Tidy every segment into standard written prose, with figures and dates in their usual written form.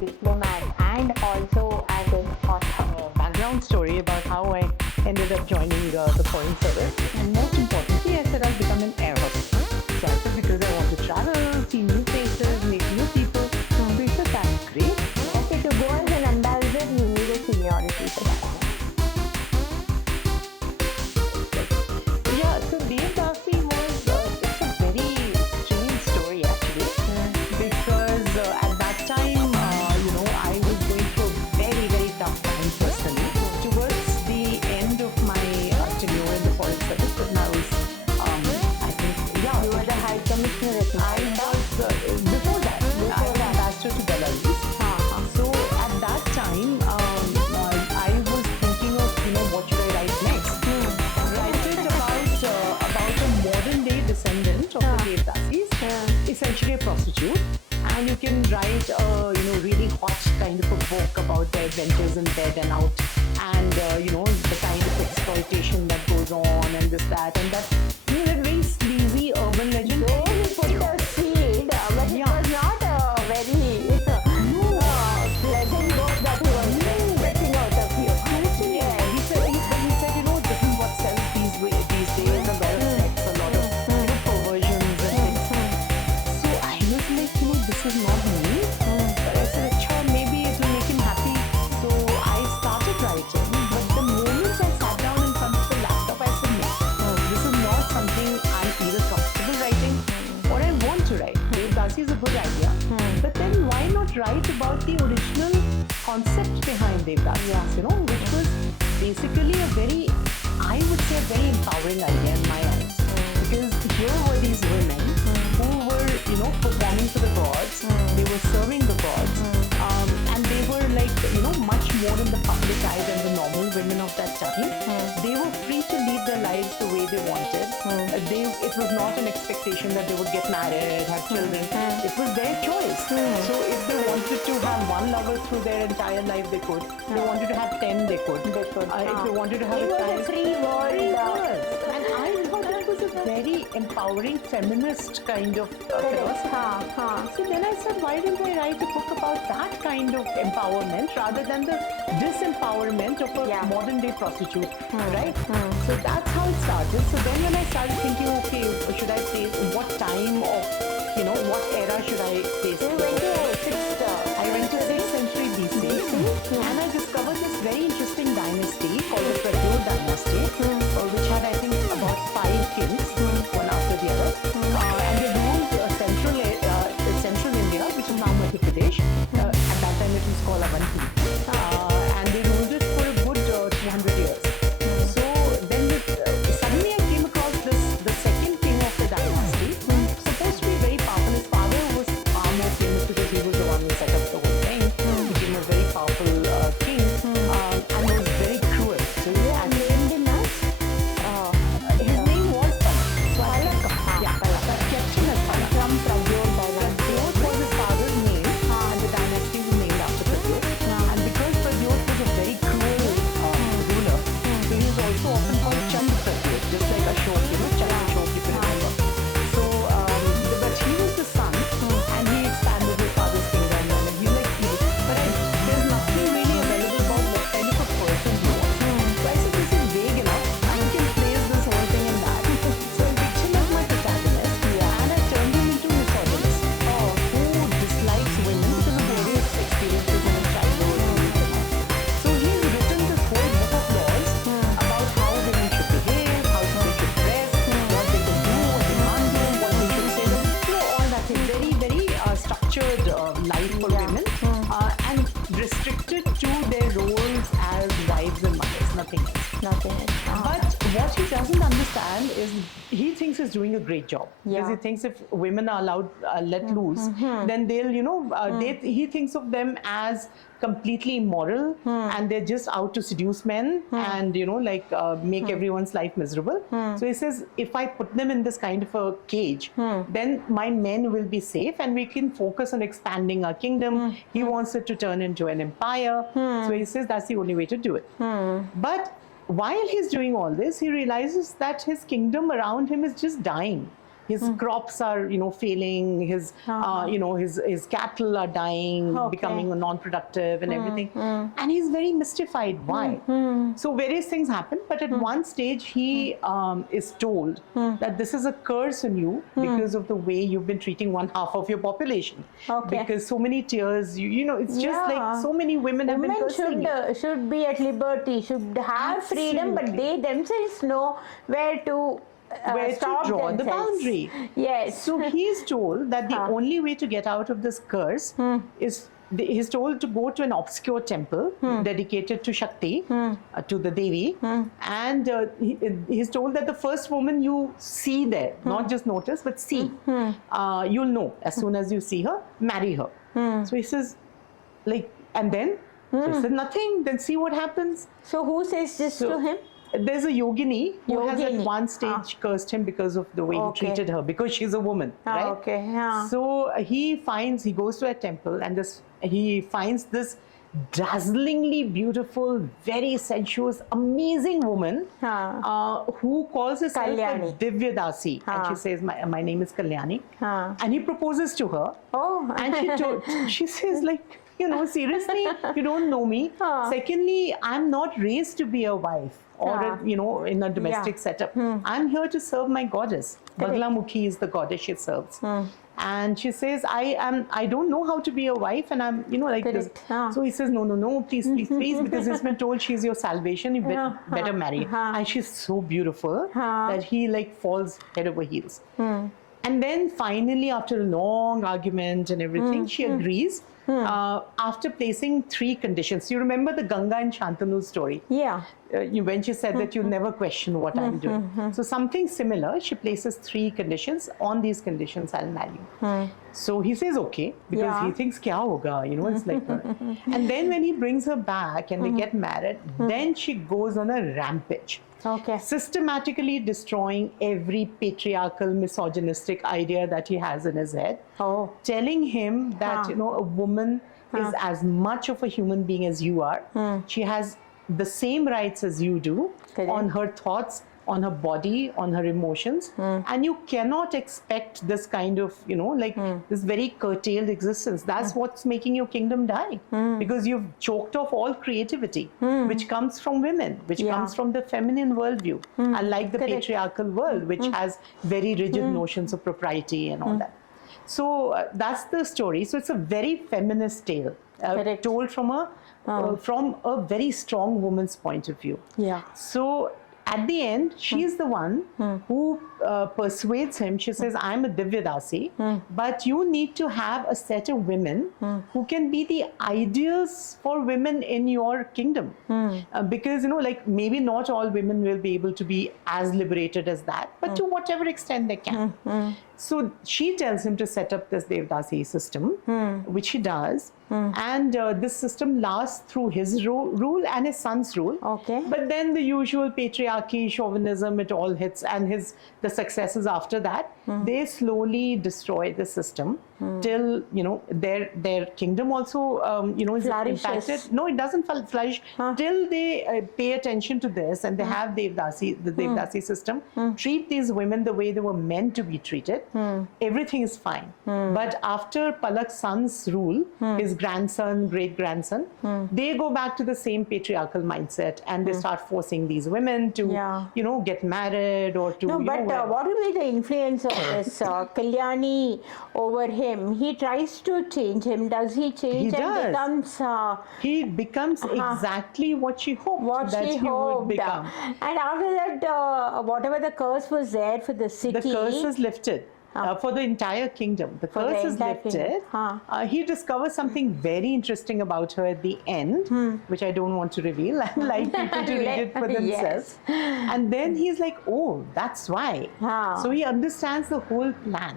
diplomat and also as an author. Background story about how I ended up joining the foreign service. And most importantly, I said I'll become an air hostess. So I said because I want to travel, see new places, meet new people. So he said that's great. Okay, to go as an ambassador, you need a seniority for that. Yeah, so Devdasi was it's a very strange story actually, because at that time, I was going through a very, very tough time personally. Towards the end of my tenure in the foreign service, when I was, I think, yeah, You were the High Commissioner at I was before that, I was ambassador to Belarus. So at that time, I was thinking of what should I write next. Write it about a modern day descendant of the Devdasis, essentially a prostitute, and you can write a really hot kind of a book about their adventures in bed and out, and the kind of exploitation that goes on and this that and that. That very sleazy urban legend. Though he put a seed, but it was not a very pleasant book that he was getting out of you. Yeah, he said, this is what sells these days, a lot of sex, a lot of perversions and things. So I was like, this is not me. But I said, sure, maybe it will make him happy. So I started writing, but the moment I sat down in front of the laptop, I said, no, this is not something I'm either comfortable writing or I want to write. Dasi is a good idea. But then why not write about the original concept behind Devdasi, which was basically a very, I would say, a very empowering idea in my eyes. Because here were these women who were, performing for the gods, they were serving the gods, and they were like, much more in the public eye than the normal women of that time. They were free to lead their lives the way they wanted. It was not an expectation that they would get married, have children. It was their choice. So if they wanted to have one lover through their entire life, they could. If they wanted to have 10, they could. If they wanted to have It a was child, a free world. and I thought that was a very empowering feminist kind of philosophy. So then I said, why didn't I write a book about that kind of empowerment rather than the disempowerment of a modern day prostitute, right? So that's how it started. So then when I started thinking, okay, should I place what time of, what era should I place? I went to 6th century BC, and I discovered this very interesting dynasty called the Folklore dynasty, which had, I think, about 5 kings, one after the other, and they ruled central India, which is now Madhya Pradesh. At that time, it was called Avanti, and they ruled it for a good 200 years. So then, suddenly, I came across the second king of the dynasty, supposed to be very powerful. His father was far more famous because he was the one who set up the whole thing. Became a very powerful king, and was very cruel. So he had his name was Palak. Yeah, Palak. Kept him as Palak. From Pradyot was his father's name, and the dynasty was named after Pradyot. And because Pradyot was a very cruel ruler, so he was also often called Chand Pradyot, just like Ashok, Chand Ashok, you can remember. So, but he was the son, and he expanded his father's kingdom, and he but there's nothing really available about what kind of a person he was. So I said, this is vague enough. I can place this whole thing in that. So I picked him as my protagonist, and I turned him into a misogynist, who dislikes women because of various experiences in his childhood. So he's written this whole book of laws about how women should behave, how they should dress, what they can do, what they can't do, what they should say. All that thing. Very, very structured life for women, and restricted to their roles as wives and mothers, nothing else. But what he doesn't understand is he thinks he's doing a great job, because he thinks if women are allowed let loose, then they'll he thinks of them as completely immoral, and they're just out to seduce men and make everyone's life miserable. So he says, if I put them in this kind of a cage, then my men will be safe and we can focus on expanding our kingdom. He wants it to turn into an empire. So he says that's the only way to do it. But while he's doing all this, he realizes that his kingdom around him is just dying. His crops are, failing. His, his cattle are dying, becoming non-productive and everything. And he's very mystified. Why? So various things happen. But at one stage, he is told that this is a curse on you because of the way you've been treating one half of your population. Because so many tears, it's just like so many women have been cursing should be at liberty, should have freedom, but they themselves know where to draw the boundary. Yes. So he's told that the only way to get out of this curse is he's told to go to an obscure temple dedicated to Shakti, to the Devi, and he's told that the first woman you see there, not just notice, but see, you'll know as soon as you see her, marry her. So he says, and then? So he said, nothing, then see what happens. So who says this to him? There's a yogini who has at one stage cursed him because of the way he treated her, because she's a woman, right? So he goes to a temple and he finds this dazzlingly beautiful, very sensuous, amazing woman who calls herself a Devdasi. And she says, my name is Kalyani. And he proposes to her. And she says, seriously, you don't know me. Secondly, I'm not raised to be a wife or, in a domestic setup. I'm here to serve my goddess. Baglamukhi is the goddess she serves. And she says, I don't know how to be a wife, and I'm, this. So he says, no, please, because he's been told she's your salvation, you better marry. And she's so beautiful that he falls head over heels. And then finally, after a long argument and everything, she agrees. After placing 3 conditions. You remember the Ganga and Shantanu story? Yeah. When she said that you'll never question what I'm doing. So something similar, she places 3 conditions. On these conditions, I'll marry you. So he says okay, because he thinks, kya hoga? It's like that. And then when he brings her back and they get married, then she goes on a rampage. Systematically destroying every patriarchal, misogynistic idea that he has in his head. Telling him that, a woman is as much of a human being as you are. She has the same rights as you do on her thoughts, on her body, on her emotions. And you cannot expect this kind of, this very curtailed existence. That's what's making your kingdom die. Because you've choked off all creativity, which comes from women, which comes from the feminine worldview, unlike the patriarchal world, which has very rigid notions of propriety and all that. So that's the story. So it's a very feminist tale, told from a very strong woman's point of view. So at the end, she's the one who persuades him. She says, I'm a Devdasi, but you need to have a set of women who can be the ideals for women in your kingdom. Because, maybe not all women will be able to be as liberated as that, but to whatever extent they can. So she tells him to set up this Devdasi system, which he does. And this system lasts through his rule and his son's rule. But then the usual patriarchy, chauvinism, it all hits, and the successes after that, they slowly destroy the system till, their kingdom also, is impacted. No, it doesn't flourish till they pay attention to this, and they have the Devdasi system, treat these women the way they were meant to be treated. Everything is fine. But after Palak's son's rule, his grandson, great-grandson, they go back to the same patriarchal mindset, and they start forcing these women to, get married or to, what will be the influence of this Kalyani over him? He tries to change him. Does he change? He does. He becomes exactly what she hoped would become. And after that, whatever the curse was there for the city, the curse is lifted. For the entire kingdom. The curse is lifted. He discovers something very interesting about her at the end, which I don't want to reveal. I like people to read it for themselves. And then he's like, oh, that's why. So he understands the whole plan.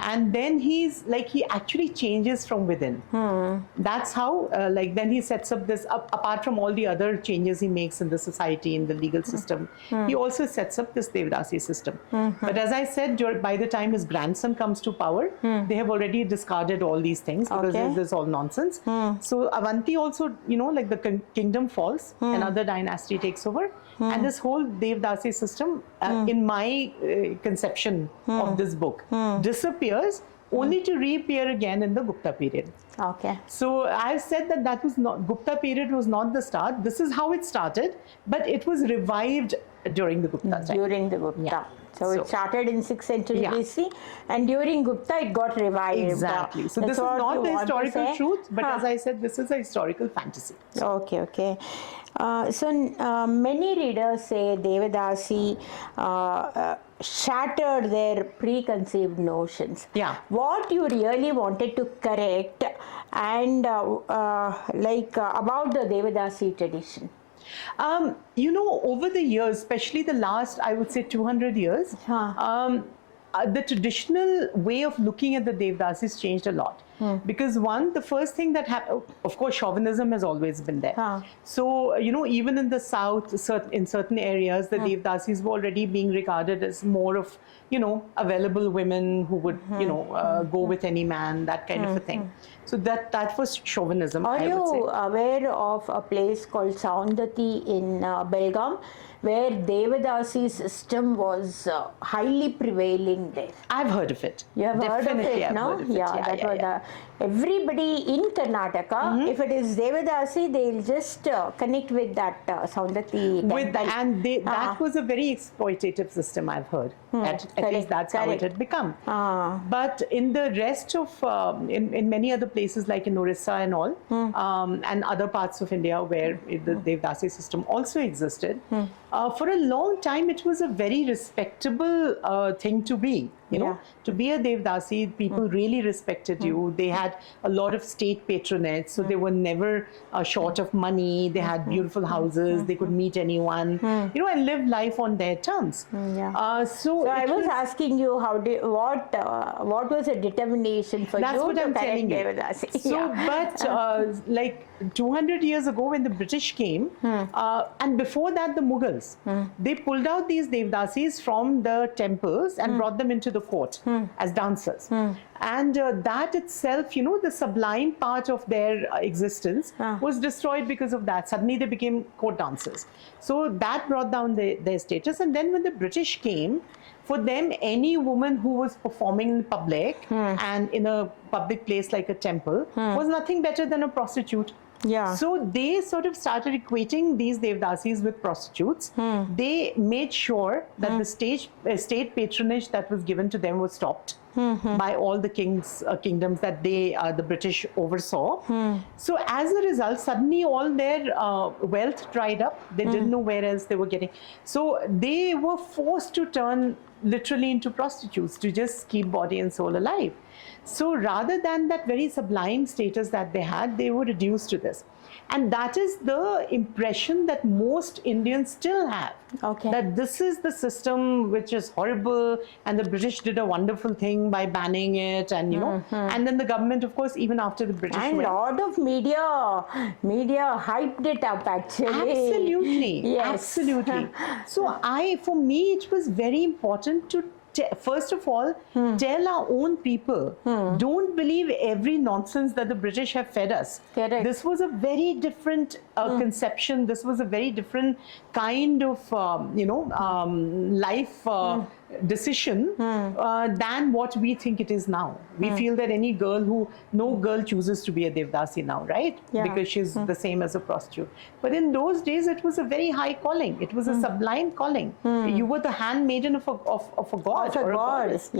And then he actually changes from within. That's how, then he sets up this, apart from all the other changes he makes in the society, in the legal system, he also sets up this Devdasi system. But as I said, by the time his grandson comes to power, they have already discarded all these things because this is all nonsense. So Avanti also, the kingdom falls, another dynasty takes over, And this whole Devdasi system, in my conception of this book, disappears only to reappear again in the Gupta period. Okay. So I've said that that was not, Gupta period was not the start. This is how it started, but it was revived during the Gupta time. During the Gupta. Yeah. So it started in 6th century BC, and during Gupta it got revived. Exactly. So this is not the historical truth, but as I said, this is a historical fantasy. Okay, okay. Many readers say Devdasi shattered their preconceived notions. Yeah. What you really wanted to correct and about the Devdasi tradition? You know, over the years, especially the last, I would say 200 years, the traditional way of looking at the Devdasis changed a lot. Because the first thing that happened, of course, chauvinism has always been there. So, you know, even in the South, in certain areas, the Devdasis were already being regarded as more of, you know, available women who would, you know, go with any man, that kind of a thing. So that was chauvinism, Are I would say. you aware of a place called Saundati in Belgaum, where Devdasi system was highly prevailing there? I've heard of it. You have Definitely heard of it, no? heard of it. Yeah, everybody in Karnataka, if it is Devdasi, they'll just connect with that Saundati temple. That was a very exploitative system, I've heard. At least that's how it had become. But in the rest of, in many other places like in Orissa and all, and other parts of India where the Devdasi system also existed, for a long time it was a very respectable thing to be. You know, to be a Devdasi, people really respected you. They had a lot of state patronage, so they were never short of money. They had beautiful houses. They could meet anyone, you know, and live life on their terms. So I was asking you, what was the determination for that's you what to I'm correct telling you. Devdasi? So, but like 200 years ago when the British came, and before that the Mughals, they pulled out these Devdasis from the temples and brought them into the court as dancers. And that itself, you know, the sublime part of their existence was destroyed because of that. Suddenly they became court dancers. So that brought down their status. And then when the British came, for them, any woman who was performing in public and in a public place like a temple was nothing better than a prostitute. So they sort of started equating these Devdasis with prostitutes. They made sure that the state patronage that was given to them was stopped by all the kingdoms that the British oversaw. So as a result, suddenly all their wealth dried up. They didn't know where else they were getting. So they were forced to turn literally into prostitutes to just keep body and soul alive. So rather than that very sublime status that they had, they were reduced to this. And that is the impression that most Indians still have. That this is the system which is horrible, and the British did a wonderful thing by banning it, and you know, and then the government, of course, even after the British and a lot of media hyped it up actually. Absolutely, absolutely. So for me, it was very important to first of all, tell our own people, don't believe every nonsense that the British have fed us. This was a very different conception. This was a very different kind of, life decision than what we think it is now. We feel that no girl chooses to be a Devdasi now, right? Because she's the same as a prostitute. But in those days, it was a very high calling. It was a sublime calling. You were the handmaiden of a god or a goddess.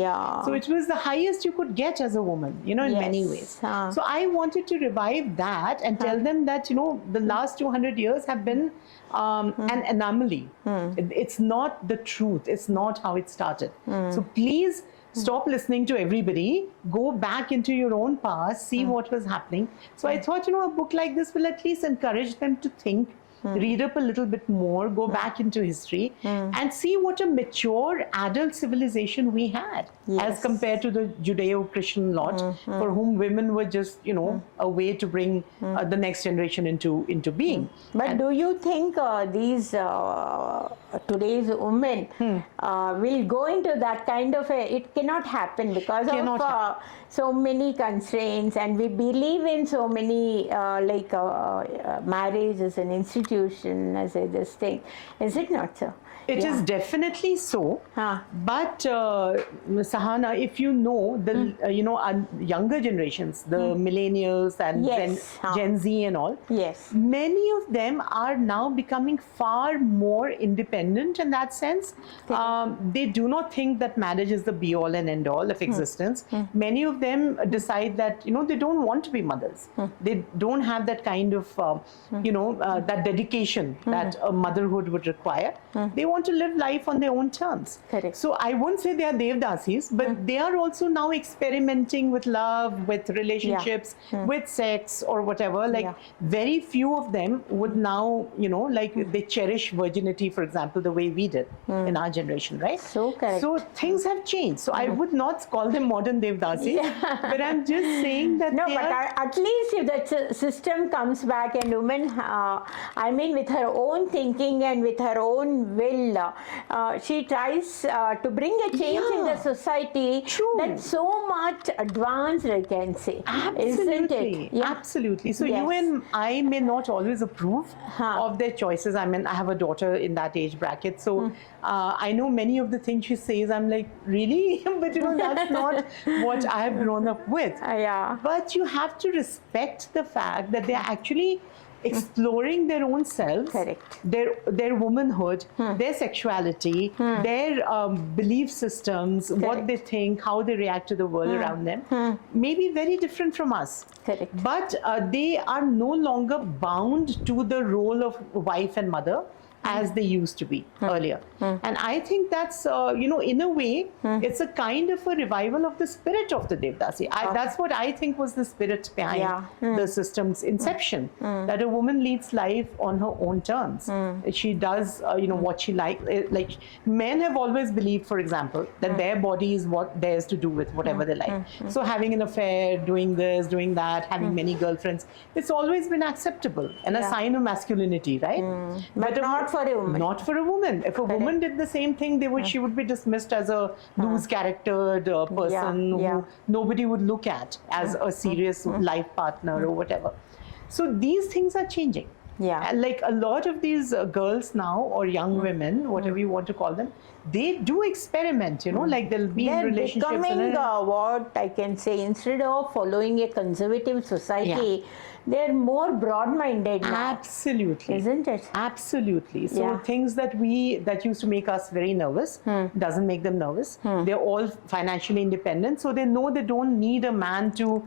So it was the highest you could get as a woman, you know, in many ways. So I wanted to revive that and tell them that, you know, the last 200 years have been an anomaly. It's not the truth. It's not how it started. So please stop listening to everybody. Go back into your own past, see what was happening. So I thought, you know, a book like this will at least encourage them to think, read up a little bit more, go back into history and see what a mature adult civilization we had as compared to the Judeo-Christian lot for whom women were just, you know, a way to bring the next generation into being. But do you think these today's women will go into that kind of it cannot happen because of so many constraints, and we believe in so many marriage as an institution institution, as this thing. Is it not so? It is definitely so, but Sahana, if you know the our younger generations, the millennials and Gen Z and all, many of them are now becoming far more independent in that sense. They do not think that marriage is the be all and end all of existence. Many of them decide that they don't want to be mothers. They don't have that kind of that dedication that a motherhood would require. They want to live life on their own terms. Correct. So I won't say they are Devdasis, but they are also now experimenting with love, with relationships, with sex or whatever. Like very few of them would now, like they cherish virginity, for example, the way we did in our generation, right? So correct. So things have changed. So I would not call them modern Devdasis, but I'm just saying that at least if that system comes back and women, I mean, with her own thinking and with her own will, she tries to bring a change in the society. That's so much advanced, I can say. Isn't it? Absolutely. So you and I may not always approve of their choices. I mean, I have a daughter in that age bracket, so I know many of the things she says, I'm like, really? But that's not what I have grown up with. But you have to respect the fact that they are actually exploring their own selves, their womanhood, their sexuality, their belief systems, what they think, how they react to the world around them, may be very different from us. But they are no longer bound to the role of wife and mother as they used to be earlier. And I think that's, in a way, it's a kind of a revival of the spirit of the Devdasi. That's what I think was the spirit behind the system's inception, that a woman leads life on her own terms. She does, what she likes. Like men have always believed, for example, that their body is what theirs to do with whatever they like. So having an affair, doing this, doing that, having many girlfriends, it's always been acceptable and a sign of masculinity, right? But not for a woman. Not for a woman. If a woman did the same thing, she would be dismissed as a loose-charactered person who nobody would look at as a serious life partner or whatever. So these things are changing. And like a lot of these girls now, or young women, whatever you want to call them, they do experiment, like they'll be in relationships. They're becoming what I can say, instead of following a conservative society, they're more broad-minded now. Absolutely. Isn't it? Absolutely. So things that used to make us very nervous doesn't make them nervous. They're all financially independent, so they know they don't need a man to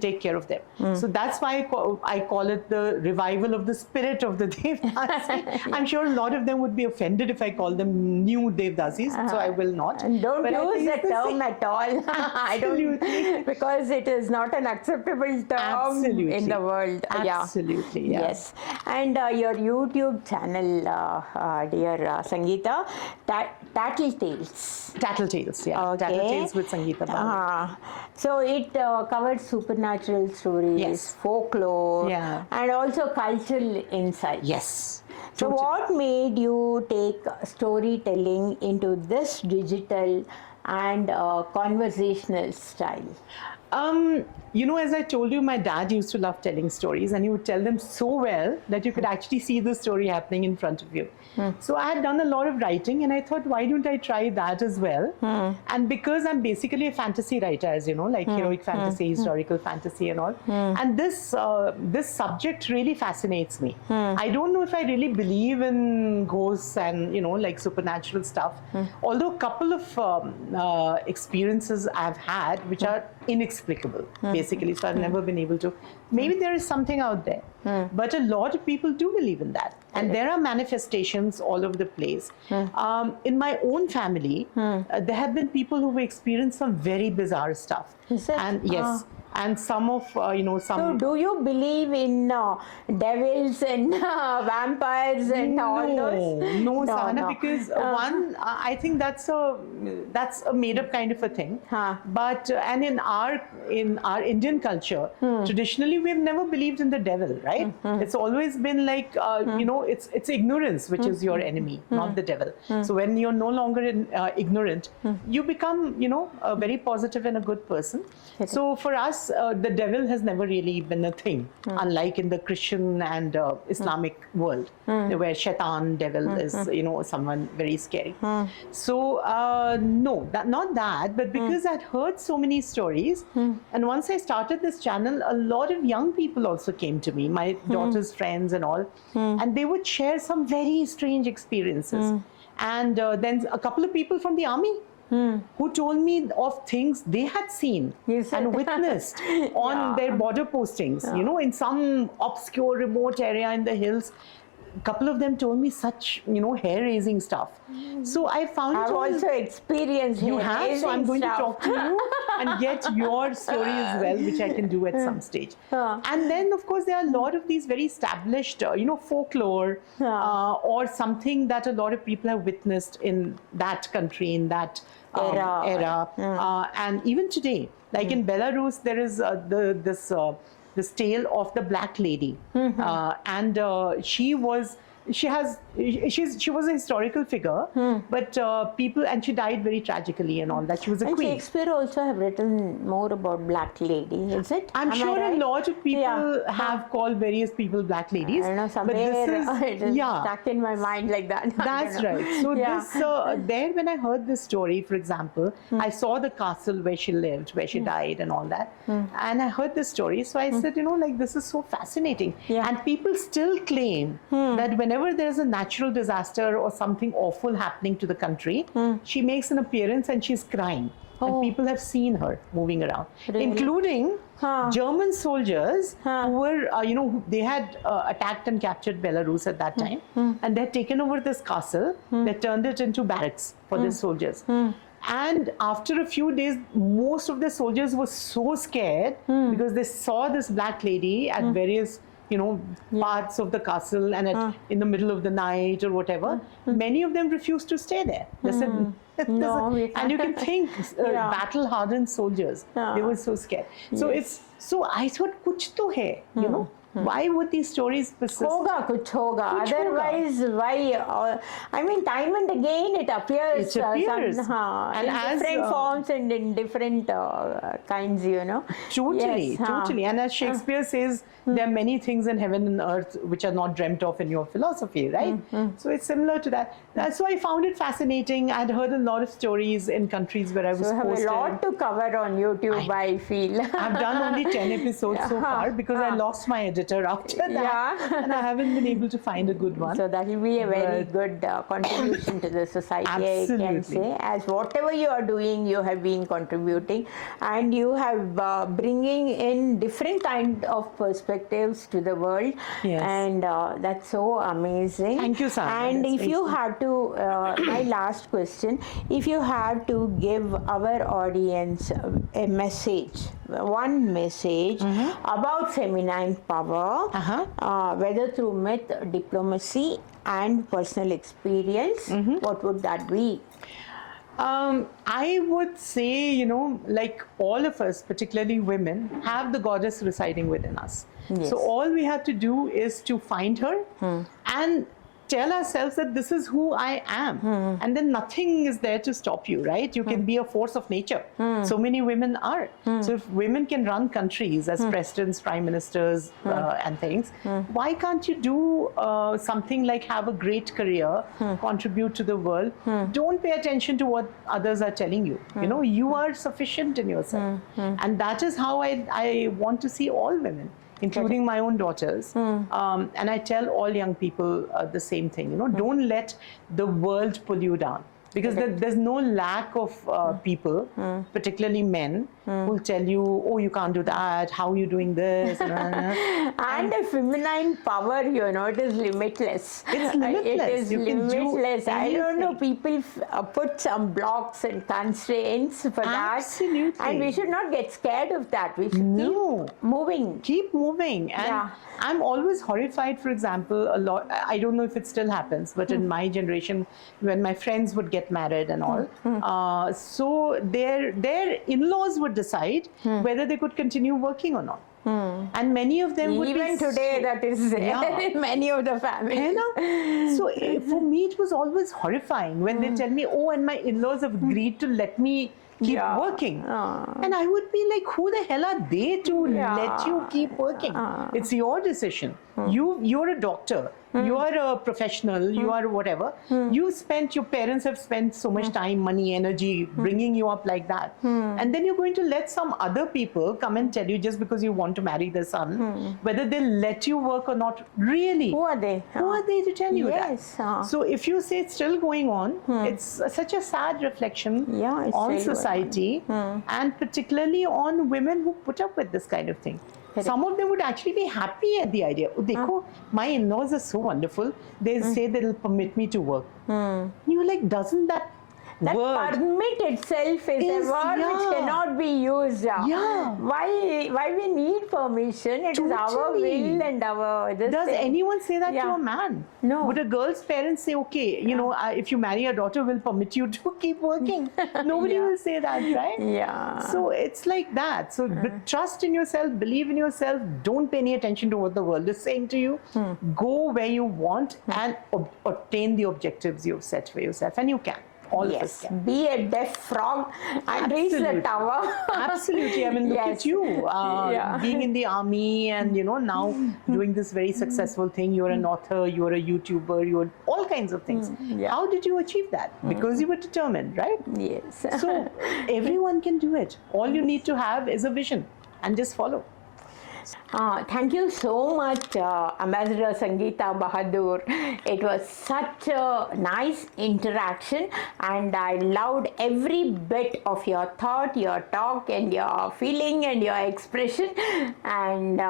take care of them. So that's why I call it the revival of the spirit of the Devdasi. I'm sure a lot of them would be offended if I call them new Devdasis, so I will not. And don't use the term at all. I don't, because it is not an acceptable term in the world. Absolutely. Yes. And your YouTube channel, dear Sangeeta, Tattletales. Tattletales, Tattletales with Sangeeta. So it covers supernatural stories, folklore, and also cultural insights. Yes. So what made you take storytelling into this digital and conversational style? As I told you, my dad used to love telling stories, and he would tell them so well that you could actually see the story happening in front of you. So I had done a lot of writing, and I thought, why don't I try that as well? And because I'm basically a fantasy writer, as you know, like heroic fantasy, historical fantasy and all. And this subject really fascinates me. I don't know if I really believe in ghosts and, like supernatural stuff. Although a couple of experiences I've had which are inexplicable, basically. So I've never been able to. Maybe there is something out there. But a lot of people do believe in that. And there are manifestations all over the place. In my own family, there have been people who have experienced some very bizarre stuff. And yes. And some of, some... So do you believe in devils and vampires and all those? No, Sana, because one, I think that's a made-up kind of a thing. But, and in our Indian culture, traditionally we've never believed in the devil, right? It's always been like, it's ignorance which is your enemy, not the devil. So when you're no longer ignorant, you become, a very positive and a good person. So for us, us, the devil has never really been a thing, unlike in the Christian and Islamic world, where shaitan, devil is, someone very scary. So, no, not that, but because I'd heard so many stories, and once I started this channel, a lot of young people also came to me, my daughter's friends and all, and they would share some very strange experiences. And then a couple of people from the army who told me of things they had seen and witnessed on their border postings, in some obscure remote area in the hills. A couple of them told me such, hair-raising stuff. So I found I've also experienced you have, so I'm going to talk to you and get your story as well, which I can do at some stage. And then, of course, there are a lot of these very established, folklore or something that a lot of people have witnessed in that country, in that era. And even today, like in Belarus, there is this tale of the black lady, and she was a historical figure, but people, and she died very tragically and all that. She was a queen. Shakespeare also have written more about black lady, is it? I'm sure a lot of people have called various people black ladies. I don't know, somewhere it is stuck in my mind like that. That's right. So there, when I heard this story, for example, I saw the castle where she lived, where she died and all that, and I heard this story. So I said, this is so fascinating. And people still claim that whenever there is a natural disaster or something awful happening to the country, she makes an appearance and she's crying. And people have seen her moving around, including German soldiers who were, they had attacked and captured Belarus at that time, and they had taken over this castle, they turned it into barracks for the soldiers. And after a few days, most of the soldiers were so scared because they saw this black lady at various parts of the castle and in the middle of the night or whatever. Many of them refused to stay there. They said, and you can think battle-hardened soldiers, they were so scared. So I thought, kuch to hai, Why would these stories persist? Hoga, kuch hoga. Otherwise, why? I mean, time and again it appears. It appears. And in different forms and in different kinds, Totally, totally. And as Shakespeare says, there are many things in heaven and earth which are not dreamt of in your philosophy, right? So it's similar to that. So I found it fascinating. I'd heard a lot of stories in countries where I was posted. So you have a lot to cover on YouTube, I feel. I've done only 10 episodes so far because I lost my editor after that. And I haven't been able to find a good one. So that will be a very good contribution to the society, absolutely. I can say. As whatever you are doing, you have been contributing, and you have bringing in different kind of perspectives to the world. And that's so amazing. Thank you, Sandra. And if you have to, my last question, if you have to give our audience a message, one message about feminine power, whether through myth, diplomacy and personal experience, what would that be? I would say, like all of us, particularly women, have the goddess residing within us. So all we have to do is to find her and tell ourselves that this is who I am. And then nothing is there to stop you, right? You can be a force of nature. So many women are. So if women can run countries as presidents, prime ministers, and things, why can't you do something like have a great career, contribute to the world? Don't pay attention to what others are telling you. You are sufficient in yourself. And that is how I want to see all women, including my own daughters. And I tell all young people the same thing, don't let the world pull you down. Because there's no lack of people, particularly men, who'll tell you, oh, you can't do that, how are you doing this? And the feminine power, it is limitless. It's limitless. It is you limitless. Can do I don't know, people put some blocks and constraints for Absolutely. that. And we should not get scared of that. We should keep moving. Keep moving. And I'm always horrified, for example, a lot, I don't know if it still happens, but in my generation, when my friends would get married and all, so their in-laws would decide whether they could continue working or not. And many of them would even today that is in many of the families. So for me it was always horrifying when they tell me, oh, and my in-laws have agreed to let me keep Yeah. working. And I would be like, who the hell are they to let you keep working? It's your decision. You're a doctor. You are a professional. You are whatever. Your parents have spent so much time, money, energy bringing you up like that. And then you're going to let some other people come and tell you just because you want to marry their son, whether they'll let you work or not. Really? Who are they? Who are they to tell you Yes. that? So if you say it's still going on, it's such a sad reflection Yeah, it's on still going society and particularly on women who put up with this kind of thing. Some of them would actually be happy at the idea. Oh, dekho, my in-laws are so wonderful. They say they'll permit me to work. You're like, doesn't that word permit itself is a word which cannot be used. Why we need permission? It is our will and our this Does thing. anyone say that to a man? No. Would a girl's parents say, okay, you know, if you marry a daughter, we'll permit you to keep working? Nobody will say that, right? Yeah. So it's like that. So trust in yourself, believe in yourself, don't pay any attention to what the world is saying to you. Go where you want and obtain the objectives you've set for yourself, and you can. All of us can. Be a deaf frog and reach the tower. Absolutely. I mean, look at you, being in the army and, you know, now doing this very successful thing. You're an author, you're a YouTuber, you're all kinds of things. How did you achieve that? Because you were determined, right? Yes. So everyone can do it. All you need to have is a vision and just follow. Thank you so much, Ambassador Sangeeta Bahadur. It was such a nice interaction, and I loved every bit of your thought, your talk, and your feeling and your expression. And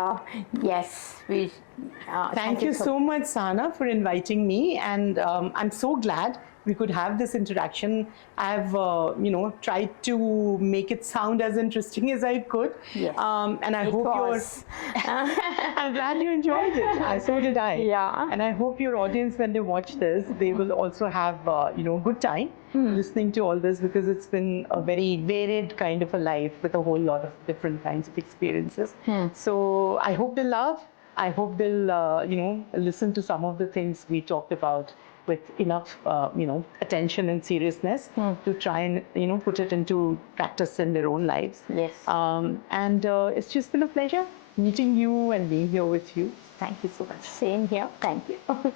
yes, thank you so much, Sana, for inviting me, and I'm so glad we could have this interaction. I've, tried to make it sound as interesting as I could. Yes. And I hope I'm glad you enjoyed it. So did I. Yeah. And I hope your audience, when they watch this, they will also have, good time listening to all this, because it's been a very varied kind of a life with a whole lot of different kinds of experiences. So I hope they love. I hope they'll, listen to some of the things we talked about with enough, attention and seriousness to try and, put it into practice in their own lives. Yes. And it's just been a pleasure meeting you and being here with you. Thank you so much. Same here. Thank you.